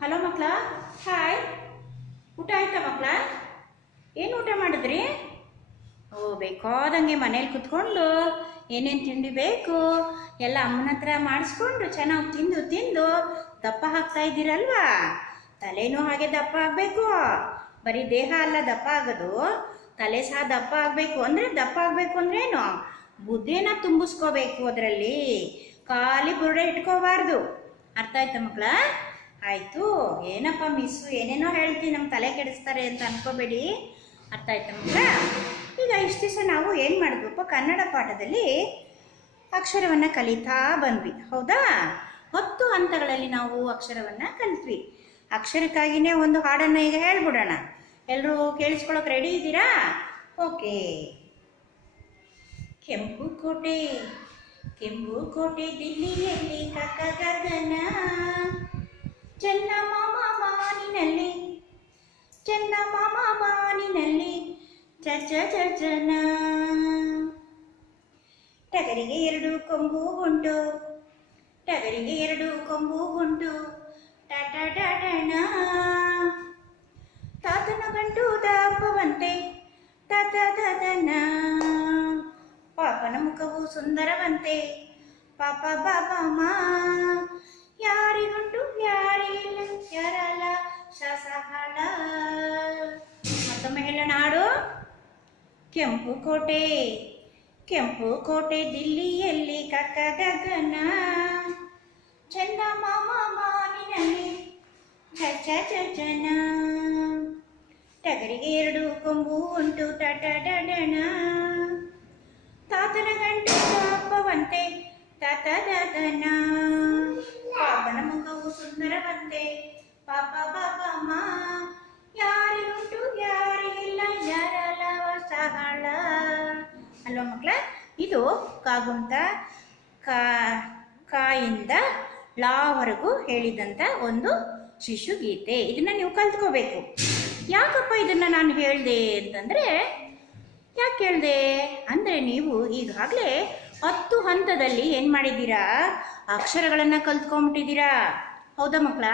Hello ಮಕ್ಕಳ? Hi ಊಟ ಆಯ್ತಾ ಮಕ್ಕಳ? ಏನು ಊಟ ಮಾಡಿದ್ರಿ? ಓ, ಬೇಕಾದಂಗೆ ಮನೇಲಿ ಕುತ್ಕೊಂಡು ಏನೇನು ತಿಂಡಿ ಬೇಕು ಎಲ್ಲ ಅಮ್ಮನ ಹತ್ರ ಮಾಡಿಸ್ಕೊಂಡು ಚೆನ್ನಾಗಿ ತಿಂದು ತಿಂದು ದಪ್ಪ ಹಾಕ್ತಾ ಇದ್ದೀರಲ್ವಾ? ತಲೆನೂ ಹಾಗೆ ದಪ್ಪ ಆಗಬೇಕು. ಬರೀ ದೇಹ ಅಲ್ಲ, ದಪ್ಪ ಆಗೋದು. ತಲೆ ಸಹ ದಪ್ಪ ಆಗಬೇಕು. ಅಂದರೆ ದಪ್ಪ ಆಗಬೇಕು ಅಂದ್ರೆ ಏನು ಬುದ್ಧಿನ ತುಂಬಿಸ್ಕೋಬೇಕು ಅದರಲ್ಲಿ. ಖಾಲಿ ಬುರುಡೆ ಇಟ್ಕೋಬಾರ್ದು. ಅರ್ಥ ಆಯ್ತಾ ಮಕ್ಕಳ? ಆಯಿತು, ಏನಪ್ಪ ಮಿಸ್ಸು, ಏನೇನೋ ಹೇಳ್ತೀನಿ ನಮ್ಮ ತಲೆ ಕೆಡಿಸ್ತಾರೆ ಅಂತ ಅನ್ಕೋಬೇಡಿ. ಅರ್ಥ ಆಯ್ತಾ ಮಕ್ಕಳ? ಈಗ ಇಷ್ಟು ದಿವಸ ನಾವು ಏನು ಮಾಡಿದ್ವಪ್ಪ ಕನ್ನಡ ಪಾಠದಲ್ಲಿ ಅಕ್ಷರವನ್ನು ಕಲಿತಾ ಬಂದ್ವಿ, ಹೌದಾ? ಹತ್ತು ಹಂತಗಳಲ್ಲಿ ನಾವು ಅಕ್ಷರವನ್ನು ಕಲಿತ್ವಿ. ಅಕ್ಷರಕ್ಕಾಗಿಯೇ ಒಂದು ಹಾಡನ್ನು ಈಗ ಹೇಳ್ಬಿಡೋಣ. ಎಲ್ಲರೂ ಕೇಳಿಸ್ಕೊಳ್ಳೋಕೆ ರೆಡಿ ಇದ್ದೀರಾ? ಓಕೆ. ಕೆಂಪು ಕೋಟೆ ಕೆಂಪು ಕೋಟೆ ದಿಲ್ಲಿಯಲ್ಲಿ ಕಕ್ಕ ಗಗನ ಚಂದಮಾಮ ಮಾನಿನಲ್ಲಿ ಚಂದಮಾಮ ಮಾನಿನಲ್ಲಿ ಚಚ ಚಚನ ಟಗರಿಗೆ ಎರಡು ಕೊಂಬು ಉಂಟು ಟಗರಿಗೆ ಎರಡು ಕೊಂಬು ಉಂಟು ಟಾಟ ಟಾಟಣ ತಾತನ ಗಂಟು ದಪ್ಪವಂತೆ ತಾತ ತಾತನ ಪಾಪನ ಮುಖವು ಸುಂದರವಂತೆ ಪಾಪ ಬಾಬಮ್ಮ ಯಾರಿಗುಂಟು ಯಾರಿಲ್ಲ ಯಾರಲ್ಲ ಶಾಸಹಾಳ ಮತ್ತೊಮ್ಮೆ ಹೇಳೋಣ ಹಾಡು ಕೆಂಪು ಕೋಟೆ ಕೆಂಪು ಕೋಟೆ ದಿಲ್ಲಿಯಲ್ಲಿ ಕಕ್ಕ ಗಗನ ಚಂದ ಮಾಮ ಮಾನಿನಲ್ಲಿ ಛ ಛ ಜನ ಟಗರಿಗೆ ಎರಡು ಕೊಂಬು ಉಂಟು ಟಟ ಡಡಣ ತಾತನ ಗಂಟು ಪಾಪವಂತೆ ತಾತ ದಾದನ ಪಾಪನ ಮುಖವು ಸುಂದರವಂತೆ. ಪಾಪ ಬಾಬಮ್ಮ ಯಾರಿಗುಂಟು, ಯಾರಿಗಿಲ್ಲ ಯಾರಲ್ಲ ಸಹಳ. ಅಲ್ವಾ ಮಕ್ಕಳ? ಇದು ಕಾಗುಂತ ಕಾ, ಕಾಯಿಂದ ಲಾವರೆಗೂ ಹೇಳಿದಂಥ ಒಂದು ಶಿಶುಗೀತೆ. ಇದನ್ನ ನೀವು ಕಲ್ತ್ಕೋಬೇಕು. ಯಾಕಪ್ಪ ಇದನ್ನ ನಾನು ಹೇಳಿದೆ ಅಂತಂದ್ರೆ, ಯಾಕೆ ಹೇಳಿದೆ? ಅಂದರೆ ನೀವು ಈಗಾಗಲೇ ಹತ್ತು ಹಂತದಲ್ಲಿ ಏನು ಮಾಡಿದ್ದೀರಾ? ಅಕ್ಷರಗಳನ್ನು ಕಲ್ತ್ಕೊಂಡ್ಬಿಟ್ಟಿದ್ದೀರಾ? ಹೌದಾ ಮಕ್ಕಳ?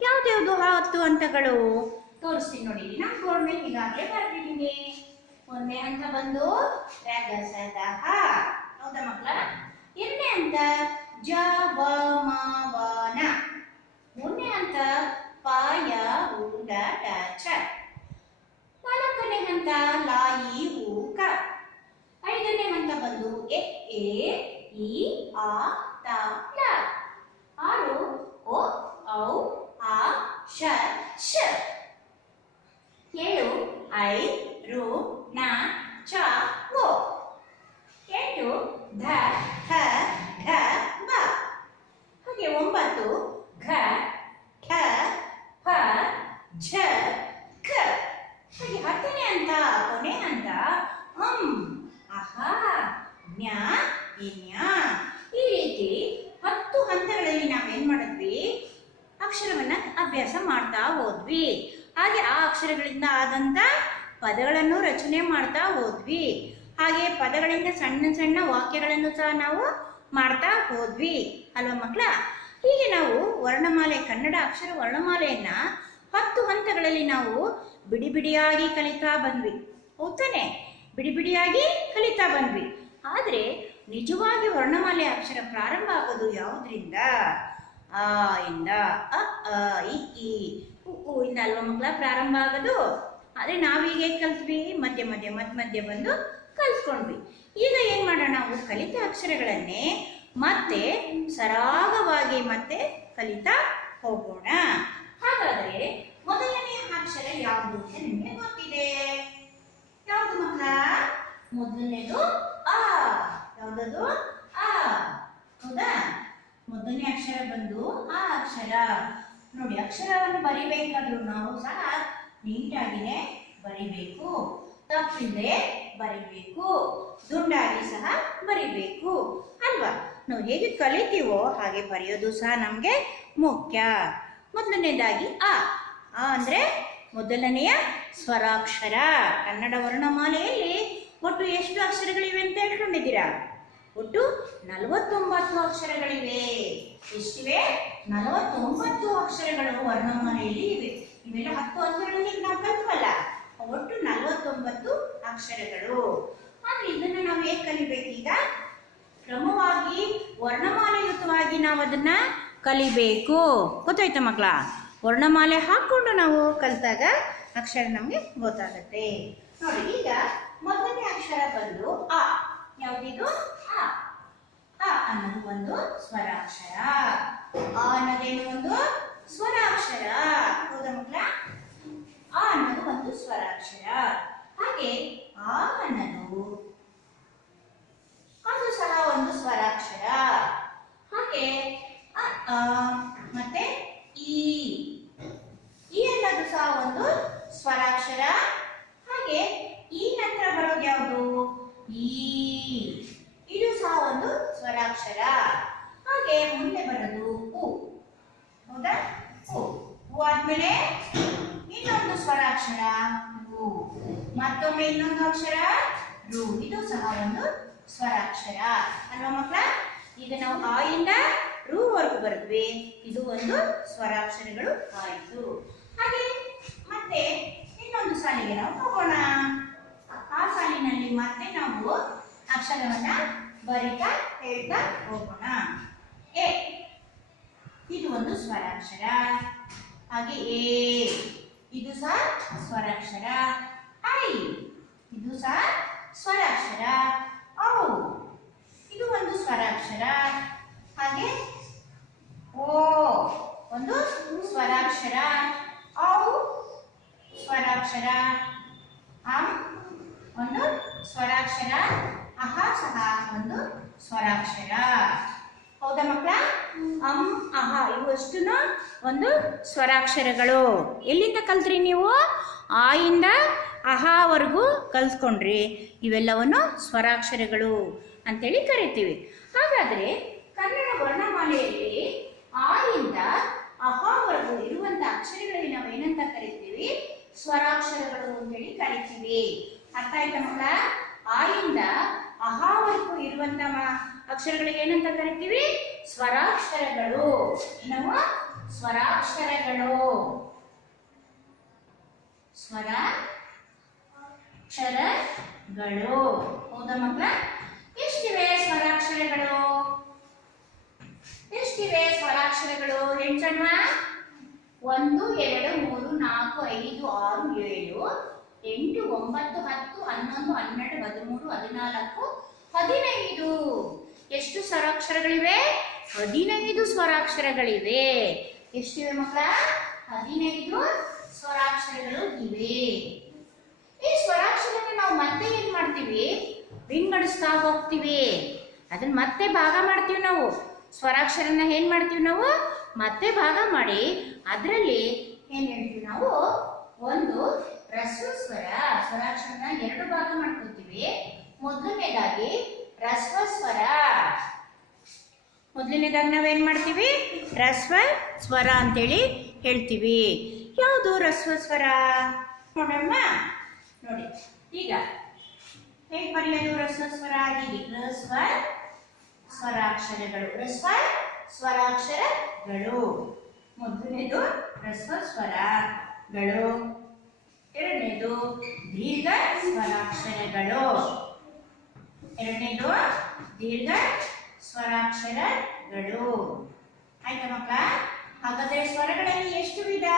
ಯಾವ್ದ್ಯಾವ್ದು ಆ ಹತ್ತು ಹಂತಗಳು? ತೋರಿಸ್ತೀನಿ ನೋಡಿ ನಾನು ಬೋರ್ಡ್ ಮೇಲೆ ಈಗಾಗಲೇ ಬರ್ತಿದ್ದೀನಿ ಒಂದನೇ ಹಂತ ಬಂದು ಹೌದಾ ಮಕ್ಕಳ? ಎರಡನೇ ಹಂತ ಜ, ವ, ಮ, ವ, ನ. ಮೂರನೇ ಹಂತ ಪಾಯ ಊಟ ಡ ಚ. ನಾಲ್ಕನೇ ಹಂತ ಲಾಯ ಐದನೇ ಹಂತ ಬಂದು ಎ ಎ ಇ ಆ ತ ಲ ಆರು ಓ ಔ ಆ ಶ ಶ ಏಳು ಐ ರು ನ ಚ ಓ ಎಂಟು ಧ ಥ ಘ ಬ ಹಾಗೆ ಒಂಬತ್ತು ಘ ಠ ಫ ಝ ಘ ಹಾಗೆ ಹತ್ತನೇ ಅಂತ ಕೊನೆ ಅಂತ ಹಂ ಅಹ ಜ್ಞ ಇನ್ಯ ಈ ರೀತಿ ಹತ್ತು ಹಂತಗಳಲ್ಲಿ ನಾವೇನ್ ಮಾಡಿದ್ವಿ ಅಕ್ಷರವನ್ನ ಅಭ್ಯಾಸ ಮಾಡ್ತಾ ಹೋದ್ವಿ ಹಾಗೆ ಆ ಅಕ್ಷರಗಳಿಂದ ಆದಂತ ಪದಗಳನ್ನು ರಚನೆ ಮಾಡ್ತಾ ಹೋದ್ವಿ. ಹಾಗೆ ಪದಗಳಿಂದ ಸಣ್ಣ ಸಣ್ಣ ವಾಕ್ಯಗಳನ್ನು ಸಹ ನಾವು ಮಾಡ್ತಾ ಹೋದ್ವಿ. ಅಲ್ವಾ ಮಕ್ಕಳ? ಹೀಗೆ ನಾವು ವರ್ಣಮಾಲೆ, ಕನ್ನಡ ಅಕ್ಷರ ವರ್ಣಮಾಲೆಯನ್ನ ಹತ್ತು ಹಂತಗಳಲ್ಲಿ ನಾವು ಬಿಡಿ ಬಿಡಿಯಾಗಿ ಕಲಿತಾ ಬಂದ್ವಿ. ಹೌದಾನೆ ಬಿಡಿ ಬಿಡಿಯಾಗಿ ಕಲಿತಾ ಬಂದ್ವಿ. ಆದರೆ ನಿಜವಾಗಿ ವರ್ಣಮಾಲೆ ಅಕ್ಷರ ಪ್ರಾರಂಭ ಆಗೋದು ಯಾವುದರಿಂದ? ಆ, ಇಂದ, ಅ ಅ, ಇ ಉ, ಇಂದ ಅಲ್ವಾ ಮಕ್ಕಳ ಪ್ರಾರಂಭ ಆಗೋದು? ಆದರೆ ನಾವು ಹೇಗೆ ಕಲ್ತ್ವಿ, ಮಧ್ಯೆ ಮಧ್ಯೆ ಮಧ್ಯ ಮಧ್ಯೆ ಬಂದು ಕಲ್ತ್ಕೊಂಡ್ವಿ. ಈಗ ಏನು ಮಾಡೋಣ ನಾವು ಕಲಿತ ಅಕ್ಷರಗಳನ್ನೇ ಮತ್ತೆ ಸರಾಗವಾಗಿ ಮತ್ತೆ ಕಲಿತಾ ಹೋಗೋಣ. ಹಾಗಾದರೆ ಮೊದಲನೆಯ ಅಕ್ಷರ ಯಾವುದು ಅಂತ ನಿಮಗೆ ಗೊತ್ತಿದೆ. ಯಾವುದು ಮಕ್ಕಳ? ಮೊದಲನೇದು ಆ. ಯಾವುದದು? ಆ. ಹೌದಾ? ಮೊದಲನೇ ಅಕ್ಷರ ಬಂದು ಆ ಅಕ್ಷರ. ನೋಡಿ, ಅಕ್ಷರವನ್ನು ಬರಿಬೇಕಾದ್ರೂ ನಾವು ಸಹ ನೀಟಾಗಿನೇ ಬರಿಬೇಕು. ತಪ್ಪಿಲ್ಲದೆ ಬರಿಬೇಕು. ದುಂಡಾಗಿ ಸಹ ಬರಿಬೇಕು. ಅಲ್ವಾ? ನಾವು ಹೇಗೆ ಕಲಿತೀವೋ ಹಾಗೆ ಬರೆಯೋದು ಸಹ ನಮಗೆ ಮುಖ್ಯ. ಮೊದಲನೇದಾಗಿ ಆ. ಆ ಅಂದರೆ ಮೊದಲನೆಯ ಸ್ವರಾಕ್ಷರ. ಕನ್ನಡ ವರ್ಣಮಾಲೆಯಲ್ಲಿ ಒಟ್ಟು ಎಷ್ಟು ಅಕ್ಷರಗಳಿವೆ ಅಂತ ಹೇಳ್ಕೊಂಡಿದ್ದೀರಾ? ಒಟ್ಟು ನಲವತ್ತೊಂಬತ್ತು ಅಕ್ಷರಗಳಿವೆ. ಎಷ್ಟಿವೆ? ನಲವತ್ತೊಂಬತ್ತು ಅಕ್ಷರಗಳು ವರ್ಣಮಾಲೆಯಲ್ಲಿ ಇವೆ. ಇವೆಲ್ಲ ಹತ್ತು ಅಕ್ಷರಗಳಲ್ಲಿ ನಾವು ಕಲ್ತ್ವಲ್ಲ? ಒಟ್ಟು ನಲವತ್ತೊಂಬತ್ತು ಅಕ್ಷರಗಳು. ಆದ್ರೆ ಇದನ್ನ ನಾವು ಹೇಗೆ ಕಲಿಬೇಕೀಗ? ಕ್ರಮವಾಗಿ ವರ್ಣಮಾಲೆಯುತವಾಗಿ ನಾವು ಅದನ್ನ ಕಲಿಬೇಕು. ಗೊತ್ತಾಯ್ತಾ ಮಕ್ಕಳ? ವರ್ಣಮಾಲೆ ಹಾಕೊಂಡು ನಾವು ಕಲಿತಾಗ ಅಕ್ಷರ ನಮಗೆ ಗೊತ್ತಾಗತ್ತೆ. ನೋಡಿ, ಈಗ ಮೊದಲನೇ ಅಕ್ಷರ ಬಂದು ಆ ಯಾವ್ದಿದು? ಆ ಅ ಅನ್ನೋದು ಒಂದು ಸ್ವರಾಕ್ಷರ. ಆ ಅನ್ನೋದೇನು ಒಂದು ಸ್ವರಾಕ್ಷರ. ಹೌದಾ ಮಕ್ಕಳ ಆ ಅನ್ನೋದು ಒಂದು ಸ್ವರಾಕ್ಷರ. ಹಾಗೆ ಆ ಅನ್ನೋದು ಅದು ಸಹ ಒಂದು ಸ್ವರಾಕ್ಷರ. ಹಾಗೆ ಅ, ಆ, ಮತ್ತೆ ಈ ಈ ಅನ್ನೋದು ಸಹ ಒಂದು ಸ್ವರಾಕ್ಷರ ಹಾಗೆ ಈ ನಂತರ ಬರೋದು ಯಾವುದು ಈ ಇದು ಸಹ ಒಂದು ಸ್ವರಾಕ್ಷರ ಹಾಗೆ ಮುಂದೆ ಬರೋದು ಉ ಹೌದಾ ಉ ಉ ಆದ್ಮೇಲೆ ಇನ್ನೊಂದು ಸ್ವರಾಕ್ಷರ ಉ ಮತ್ತೊಮ್ಮೆ ಇನ್ನೊಂದು ಅಕ್ಷರ ರು ಇದು ಸಹ ಒಂದು ಸ್ವರಾಕ್ಷರ ಅಲ್ವಾ ಮಕ್ಕಳ ಈಗ ನಾವು ಆ ಇಂದ ರು ವರೆಗೂ ಬರೆದ್ವಿ. ಇದು ಒಂದು ಸ್ವರಾಕ್ಷರಗಳು ಆಯಿತು. ಹಾಗೆ ಮತ್ತೆ ಇನ್ನೊಂದು ಸಾಲಿಗೆ ನಾವು ಹೋಗೋಣ. ಆ ಸಾಲಿನಲ್ಲಿ ಮತ್ತೆ ನಾವು ಅಕ್ಷರವನ್ನ ಬರಿತಾ ಹೇಳ್ತಾ ಹೋಗೋಣ. ಎ. ಇದು ಒಂದು ಸ್ವರಾಕ್ಷರ. ಹಾಗೆ ಎ. ಇದು ಸಹ ಸ್ವರಾಕ್ಷರ. ಐ ಇದು ಸಹ ಸ್ವರಾಕ್ಷರ. ಔ. ಸ್ವರಾಕ್ಷರ ಹಾಗೆ? ಓ, ಒಂದು ಸ್ವರಾಕ್ಷರ. ಔ ಸ್ವರಾಕ್ಷರ. ಅಂ ಒಂದು ಸ್ವರಾಕ್ಷರ. ಅಹ, ಸಹ, ಒಂದು ಸ್ವರಾಕ್ಷರ. ಹೌದಾ ಮಕ್ಕಳ? ಅಂ, ಅಹ ಇವಷ್ಟು ಒಂದು ಸ್ವರಾಕ್ಷರಗಳು. ಎಲ್ಲಿಂದ ಕಲ್ತ್ರಿ ನೀವು? ಆಯಿಂದ ಇಂದ ಅಹಾವರೆಗೂ ಕಲ್ತ್ಕೊಂಡ್ರಿ. ಇವೆಲ್ಲವನ್ನು ಸ್ವರಾಕ್ಷರಗಳು ಅಂತೇಳಿ ಕರಿತೀವಿ. ಹಾಗಾದ್ರೆ ಕನ್ನಡ ವರ್ಣಮಾಲೆಯಲ್ಲಿ ಆ ಇಂದ ಅಹಾವರೆಗೂ ಇರುವಂತ ಅಕ್ಷರಗಳಲ್ಲಿ ನಾವು ಏನಂತ ಕರಿತೀವಿ? ಸ್ವರಾಕ್ಷರಗಳು ಅಂತೇಳಿ ಕರಿತೀವಿ. ಅರ್ಥ ಆಯ್ತಾ ಮಕ್ಕಳ? ಆಯಿಂದ ಅಹಾವರೆಗೂ ಇರುವಂತ ಮ- ಅಕ್ಷರಗಳಿಗೆ ಏನಂತ ಕರಿತೀವಿ? ಸ್ವರಾಕ್ಷರಗಳು. ನಾವು ಸ್ವರಾಕ್ಷರಗಳು. ಸ್ವರ ಅಕ್ಷರಗಳು ಹೌದಾ ಮಕ್ಕಳ? ಎಷ್ಟಿವೆ ಸ್ವರಾಕ್ಷರಗಳು? ಎಷ್ಟಿವೆ ಸ್ವರಾಕ್ಷರಗಳು? ಹೆಂಚಣ್ಣ ಒಂದು, ಎರಡು, ಮೂರು, ನಾಲ್ಕು, ಐದು, ಆರು, ಏಳು, ಎಂಟು, ಒಂಬತ್ತು, ಹತ್ತು, ಹನ್ನೊಂದು, ಹನ್ನೆರಡು, ಹದಿಮೂರು, ಹದಿನಾಲ್ಕು, ಹದಿನೈದು. ಎಷ್ಟು ಸ್ವರಾಕ್ಷರಗಳಿವೆ? ಹದಿನೈದು ಸ್ವರಾಕ್ಷರಗಳಿವೆ. ಎಷ್ಟಿವೆ ಮಕ್ಕಳ? ಹದಿನೈದು ಸ್ವರಾಕ್ಷರಗಳು ಇವೆ ಈ ಸ್ವರಾಕ್ಷರನ ನಾವು ಮತ್ತೆ ಏನ್ ಮಾಡ್ತೀವಿ ವಿಂಗಡಿಸ್ತಾ ಹೋಗ್ತೀವಿ. ಅದನ್ನ ಮತ್ತೆ ಭಾಗ ಮಾಡ್ತೀವಿ ನಾವು. ಸ್ವರಾಕ್ಷರನ ಏನ್ ಮಾಡ್ತೀವಿ ನಾವು? ಮತ್ತೆ ಭಾಗ ಮಾಡಿ ಅದರಲ್ಲಿ ಏನ್ ಹೇಳ್ತೀವಿ ನಾವು? ಒಂದು ರಸ್ವ ಸ್ವರ ಸ್ವರಾಕ್ಷರನ ಎರಡು ಭಾಗ ಮಾಡ್ಕೊತೀವಿ ಮೊದಲನೇದಾಗಿ ರಸ್ವ ಸ್ವರ. ಮೊದಲನೇದಾಗಿ ನಾವೇನ್ ಮಾಡ್ತೀವಿ? ರಸ್ವ ಸ್ವರ ಅಂತೇಳಿ ಹೇಳ್ತೀವಿ. ಯಾವುದು ರಸ್ವ ಸ್ವರ? ನೋಡಮ್ಮ ನೋಡಿ. ಈಗ ಹೇಗೆ ಬರೆಯೋದು ರಸ್ವ ಸ್ವರ ಆಗಿದೆ ರಸ್ವ ಸ್ವರಾಕ್ಷರಗಳು ರಸ್ವ ಸ್ವರಾಕ್ಷರಗಳು ಮೊದಲನೇದು ರಸ್ವ ಸ್ವರಗಳು ಎರಡನೇದು, ದೀರ್ಘ ಸ್ವರಾಕ್ಷರಗಳು ಎರಡನೇದು, ದೀರ್ಘ ಸ್ವರಾಕ್ಷರಗಳು ಆಯ್ತಾ ಮಕ್ಕಳ? ಹಾಗಾದ್ರೆ ಸ್ವರಗಳಲ್ಲಿ ಎಷ್ಟು ವಿಧ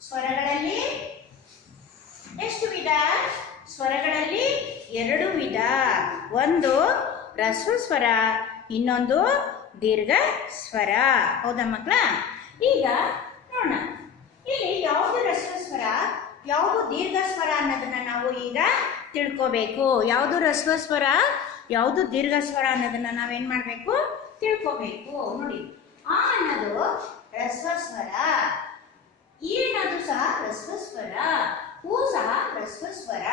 ಸ್ವರಗಳಲ್ಲಿ ಎಷ್ಟು ವಿಧ ಸ್ವರಗಳಲ್ಲಿ ಎರಡು ವಿಧ. ಒಂದು ರಸ್ವ ಸ್ವರ ಇನ್ನೊಂದು ದೀರ್ಘ ಸ್ವರ ಹೌದಾ ಮಕ್ಕಳ ಈಗ ನೋಡೋಣ. ಇಲ್ಲಿ ಯಾವುದು ರಸ್ವ ಸ್ವರ ಯಾವುದು ದೀರ್ಘ ಸ್ವರ ಅನ್ನೋದನ್ನ ನಾವು ಈಗ ತಿಳ್ಕೋಬೇಕು. ಯಾವುದು ರಸ್ವ ಸ್ವರ ಯಾವುದು ದೀರ್ಘ ಸ್ವರ ಅನ್ನೋದನ್ನ ನಾವೇನ್ ಮಾಡಬೇಕು? ತಿಳ್ಕೋಬೇಕು. ನೋಡಿ, ಆ ಅನ್ನೋದು ರಸ್ವ ಸ್ವರ ಈ ಅನ್ನೋದು ಸಹ ರಸ್ವ ಸ್ವರ ಹೂ ಸಹ ರಸ್ವ ಸ್ವರ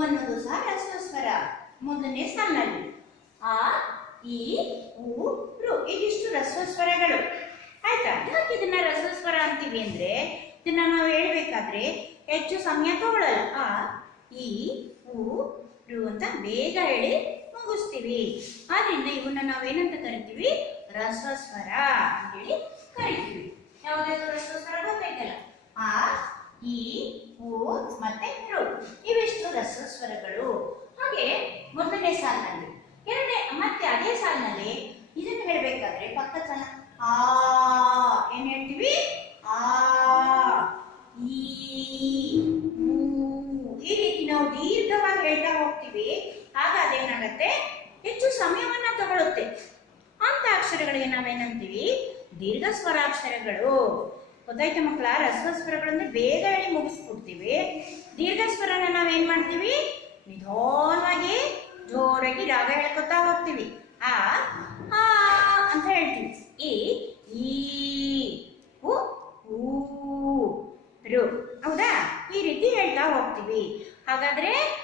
ಅನ್ನೋದು ಸಹ ರಸ್ವ ಸ್ವರ ಮೊದಲನೇ ಸಾಲಿನಲ್ಲಿ ಆ, ಈ, ಉ ಇದಿಷ್ಟು ರಸ್ವ ಸ್ವರಗಳು ಆಯ್ತಾ? ಯಾಕೆ ಇದನ್ನ ರಸ್ವ ಸ್ವರ ಅಂತೀವಿ ಅಂದ್ರೆ, ಇದನ್ನ ನಾವು ಹೇಳ್ಬೇಕಾದ್ರೆ ಹೆಚ್ಚು ಸಮಯ ತಗೊಳ್ಳಲ್ಲ ಆ, ಈ, ಉ ಅಂತ ಬೇಗ ಹೇಳಿ ಮುಗಿಸ್ತೀವಿ. ಆದ್ರಿಂದ ಇವನ್ನ ನಾವೇನಂತ ಕರಿತೀವಿ? ರಸಸ್ವರ ಅಂತೇಳಿ ಕರಿತೀವಿ ಯಾವುದಾದ್ರು ರಸಸ್ವರ ಗೊತ್ತಾಯ್ತಲ್ಲ ಆ ಈ ಉ ಮತ್ತೆ ರು ಇವಿಷ್ಟು ರಸಸ್ವರಗಳು ಹಾಗೆ ಮೊದಲನೇ ಸಾಲಿನಲ್ಲಿ ಎರಡನೇ ಮತ್ತೆ ಅದೇ ಸಾಲಿನಲ್ಲಿ ಇದನ್ನು ಹೇಳ್ಬೇಕಾದ್ರೆ ಪಕ್ಕದ ಸಾಲ ಆ ಏನ್ ಹೇಳ್ತೀವಿ ಆ ಈ ಊ ಈ ರೀತಿ ನಾವು ದೀರ್ಘವಾಗಿ ಹೇಳ್ತಾ ಹೋಗ್ತೀವಿ ಆಗ ಅದೇನಾಗತ್ತೆ ಹೆಚ್ಚು ಸಮಯವನ್ನ ತಗೊಳುತ್ತೆ ಅಂತ ಅಕ್ಷರಗಳಿಗೆ ನಾವೇನಂತೀವಿ? ದೀರ್ಘ ಸ್ವರಾಕ್ಷರಗಳು. ಗೊತ್ತಾಯ್ತಾ ಮಕ್ಕಳ? ರಸ್ವ ಸ್ವರಗಳನ್ನ ಬೇಗ ಹೇಳಿ ಮುಗಿಸ್ಬಿಡ್ತೀವಿ. ದೀರ್ಘ ಸ್ವರನ ನಾವೇನ್ ಮಾಡ್ತೀವಿ? ನಿಧಾನವಾಗಿ, ಜೋರಾಗಿ ರಾಗ ಹೇಳ್ಕೊತಾ ಹೋಗ್ತೀವಿ. ಆ ಆ ಅಂತ ಹೇಳ್ತೀವಿ. ಈ ರು. ಹೌದಾ? ಈ ರೀತಿ ಹೇಳ್ತಾ ಹೋಗ್ತೀವಿ. ಹಾಗಾದ್ರೆ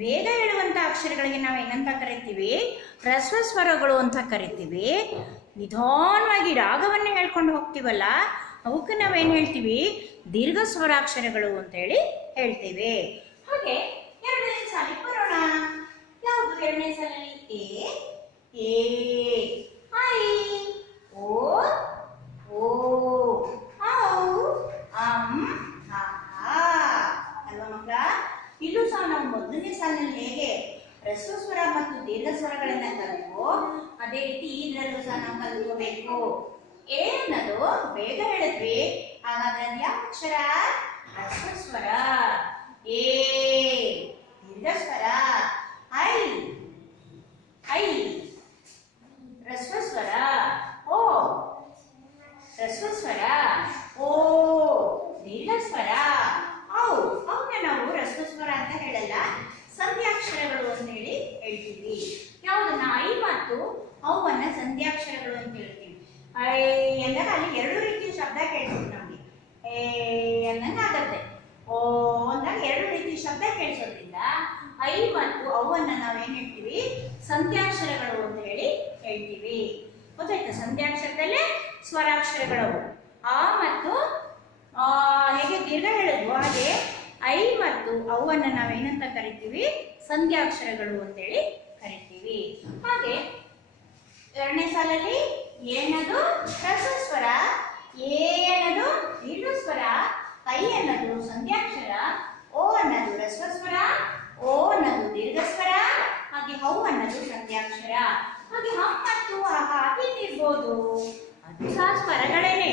ಬೇಗ ಹೇಳುವಂಥ ಅಕ್ಷರಗಳಿಗೆ ನಾವು ಏನಂತ ಕರಿತೀವಿ? ಹ್ರಸ್ವ ಸ್ವರಗಳು ಅಂತ ಕರಿತೀವಿ. ನಿಧಾನವಾಗಿ ರಾಗವನ್ನು ಹೇಳ್ಕೊಂಡು ಹೋಗ್ತೀವಲ್ಲ, ಅವಕ್ಕೆ ನಾವೇನು ಹೇಳ್ತೀವಿ? ದೀರ್ಘ ಸ್ವರಾಕ್ಷರಗಳು ಅಂತೇಳಿ ಹೇಳ್ತೀವಿ. ಹಾಗೆ ಎರಡನೇ ಸಾಲಿಗೆ ಬರೋಣ. ಯಾವುದು ಎರಡನೇ ಸಾಲಲ್ಲಿ? ಎ ಎ ಐ ಓ ಓ ಔ ಅಂ ಅಹ ಅಲ್ವಾ ಮಕ್ಕಳ ಇಲ್ಲೂ ಸಹ ನಾವು ಮೊದಲನೇ ಸಾಲಿನಲ್ಲಿ ಹೇಗೆ ಹ್ರಸ್ವ ಸ್ವರ ಮತ್ತು ದೀರ್ಘ ಸ್ವರಗಳನ್ನ ಕಲಿತು ಅದೇ ರೀತಿ ಇದರಲ್ಲೂ ಸಹ ನಾವು ಕಲಿಯಬೇಕು. ಎ ಅನ್ನೋದು ಬೇಗ ಹೇಳಿದ್ವಿ. ಹಾಗಾದ್ರೆ ಯಾವ ಅಕ್ಷರ? ಹ್ರಸ್ವ ಸ್ವರ. ಎ, ದೀರ್ಘ ಸ್ವರ. ಐ ಐ ಹ್ರಸ್ವ ಸ್ವರ. ಓ ಹ್ರಸ್ವ ಸ್ವರ. ಓ, ದೀರ್ಘ ಸ್ವರ. ಔ ಅವನ್ನ ನಾವು ರಸಸ್ವರ ಸ್ವರ ಅಂತ ಹೇಳಲ್ಲ, ಸಂಧ್ಯಾಕ್ಷರಗಳು ಅಂತ ಹೇಳಿ ಹೇಳ್ತೀವಿ. ಯಾವುದನ್ನ? ಐ ಮತ್ತು ಅವನ್ನ ಸಂಧ್ಯಾಕ್ಷರಗಳು ಅಂತ ಹೇಳ್ತೀವಿ. ಎಂದಾಗ ಅಲ್ಲಿ ಎರಡು ರೀತಿಯ ಶಬ್ದ ಕೇಳಿಸ್ತೀವಿ ನಮಗೆ ಏ ಅಂದಂಗ ಆಗತ್ತೆ ಓ ಅಂದಾಗ ಎರಡು ರೀತಿಯ ಶಬ್ದ ಕೇಳಿಸೋದ್ರಿಂದ ಐ ಮತ್ತು ಅವನ್ನ ನಾವೇನ್ ಹೇಳ್ತೀವಿ ಸಂಧ್ಯಾಕ್ಷರಗಳು ಅಂತ ಹೇಳಿ ಹೇಳ್ತೀವಿ ಗೊತ್ತಾಯ್ತಾ ಸಂಧ್ಯಾಕ್ಷರದಲ್ಲೇ ಸ್ವರಾಕ್ಷರಗಳವು ಆ ಮತ್ತು ಆ, ಹೇಗೆ ದೀರ್ಘ ಹೇಳಿದ್ವು ಹಾಗೆ ಐ ಅವನ್ನು ನಾವೇನಂತ ಕರಿತೀವಿ? ಸಂಧ್ಯಾಕ್ಷರಗಳು ಅಂತೇಳಿ ಕರಿತೀವಿ. ಹಾಗೆ ಎರಡನೇ ಸಾಲಲ್ಲಿ ಏನದು? ಸ್ವರ ಎ ಅನ್ನೋದು ದೀರ್ಘ ಸ್ವರ ಐ ಅನ್ನೋದು ಸಂಧ್ಯಾಕ್ಷರ. ಓ ಅನ್ನೋದು ರಸ್ವಸ್ವರ ಓ ಅನ್ನೋದು ದೀರ್ಘ ಸ್ವರ ಹಾಗೆ ಹೌ ಅನ್ನೋದು ಸಂಧ್ಯಾಕ್ಷರ. ಹಾಗೆ ಹಂ ಮತ್ತು ಅದಿರ್ಬೋದು ಅದು ಸಹ ಸ್ವರಗಳೇನೆ.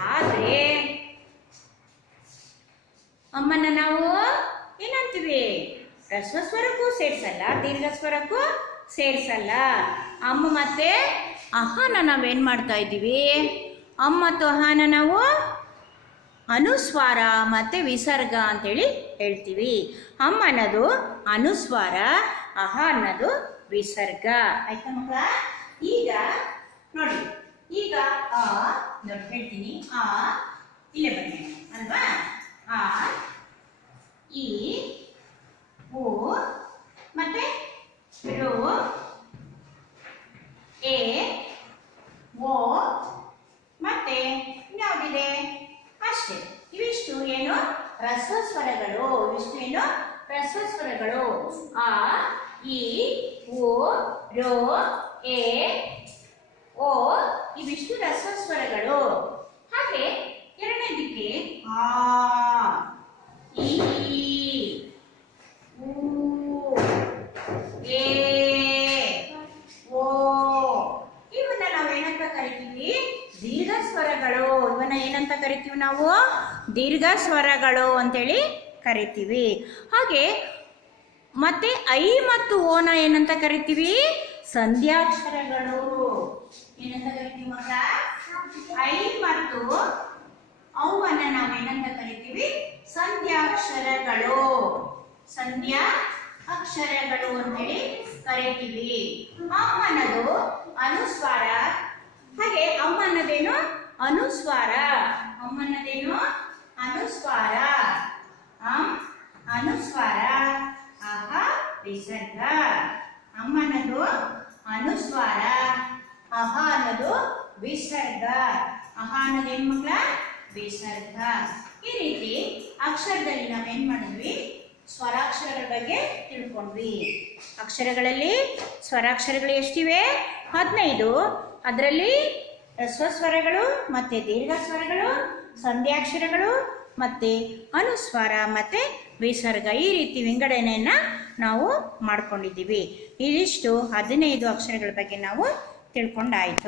ಆದ್ರೆ ಅಮ್ಮನ ನಾವು ಏನಂತೀವಿ ಹ್ರಸ್ವ ಸ್ವರಕ್ಕೂ ಸೇರ್ಸಲ್ಲ ದೀರ್ಘ ಸ್ವರಕ್ಕೂ ಸೇರ್ಸಲ್ಲ. ಅಮ್ಮ ಮತ್ತೆ ಅಹನ ನಾವೇನು ಮಾಡ್ತಾ ಇದ್ದೀವಿ. ಅಮ್ಮ ಮತ್ತು ಅಹನ ನಾವು ಅನುಸ್ವಾರ ಮತ್ತು ವಿಸರ್ಗ ಅಂತೇಳಿ ಹೇಳ್ತೀವಿ. ಅಮ್ಮ ಅನ್ನೋದು ಅನುಸ್ವಾರ ಅಹ ಅನ್ನೋದು ವಿಸರ್ಗ. ಆಯ್ತಾ ಮಕ್ಕಳ? ಈಗ ನೋಡಿ, ಈಗ ಆ, ನೋಡಿ ಹೇಳ್ತೀನಿ, ಆ, ಇಲ್ಲೇ ಬನ್ನಿ, ಅಲ್ವಾ ಆ ಈ ಓ ಮತ್ತೆ ರೋ ಎ ಓ ಮತ್ತೆ ಇನ್ಯಾವುದಿದೆ ಅಷ್ಟೇ ಇವಿಷ್ಟು ಏನು ರಸ್ವ ಸ್ವರಗಳು ಇವಿಷ್ಟು ಏನು ರಸ್ವ ಸ್ವರಗಳು ಆ ಈ ಓ ರೋ ಎ ಓ ಇವಿಷ್ಟು ರಸ್ವ ಸ್ವರಗಳು ಹಾಗೆ ಎರಡನೇದಕ್ಕೆ ಆ ಈ ಊ ಎ ಓ ಇವನ್ನ ಏನಂತ ಕರಿತೀವಿ ದೀರ್ಘ ಸ್ವರಗಳು ಇವನ್ನ ಏನಂತ ಕರಿತೀವಿ ನಾವು? ದೀರ್ಘ ಸ್ವರಗಳು ಅಂತೇಳಿ ಕರಿತೀವಿ. ಹಾಗೆ ಮತ್ತೆ ಐ ಮತ್ತು ಓನ ಏನಂತ ಕರಿತೀವಿ? ಸಂಧ್ಯಾಕ್ಷರಗಳು. ಏನಂತ ಕರಿತೀವಿ ಮಗ? ಐ ಮತ್ತು ಅವುವನ್ನ ನಾವೇನಂತ ಕರಿತೀವಿ ಸಂಧ್ಯಾಕ್ಷರಗಳು ಸಂಧ್ಯಾ, ಅಕ್ಷರಗಳು ಅಂತೇಳಿ ಕರಿತೀವಿ. ಅಮ್ಮನದು ಅನುಸ್ವಾರ. ಹಾಗೆ ಅಮ್ಮನದೇನು? ಅನುಸ್ವಾರ. ಅಮ್ಮನದೇನು? ಅನುಸ್ವಾರ. ಅಂ ಅನುಸ್ವಾರ. ಅಹ ವಿಸರ್ಗ ಅಮ್ಮನದು ಅನುಸ್ವಾರ. ಅಹ ಅನ್ನೋದು ವಿಸರ್ಗ. ಅಹ ಅನ್ನೋದೇನು ಮಕ್ಕಳ ವಿಸರ್ಗ ಈ ರೀತಿ ಅಕ್ಷರದಲ್ಲಿ ನಾವೇನ್ ಮಾಡಿದ್ವಿ? ಸ್ವರಾಕ್ಷರಗಳ ಬಗ್ಗೆ ತಿಳ್ಕೊಂಡ್ವಿ. ಅಕ್ಷರಗಳಲ್ಲಿ ಸ್ವರಾಕ್ಷರಗಳು ಎಷ್ಟಿವೆ? ಹದಿನೈದು. ಅದರಲ್ಲಿ ಸ್ವಸ್ವರಗಳು, ಮತ್ತೆ ದೀರ್ಘ ಸ್ವರಗಳು ಸಂಧ್ಯಾಕ್ಷರಗಳು, ಮತ್ತೆ ಅನುಸ್ವಾರ, ಮತ್ತೆ ವಿಸರ್ಗ. ಈ ರೀತಿ ವಿಂಗಡಣೆಯನ್ನು ನಾವು ಮಾಡ್ಕೊಂಡಿದ್ದೀವಿ. ಇದಿಷ್ಟು ಹದಿನೈದು ಅಕ್ಷರಗಳ ಬಗ್ಗೆ ನಾವು ತಿಳ್ಕೊಂಡಾಯಿತು.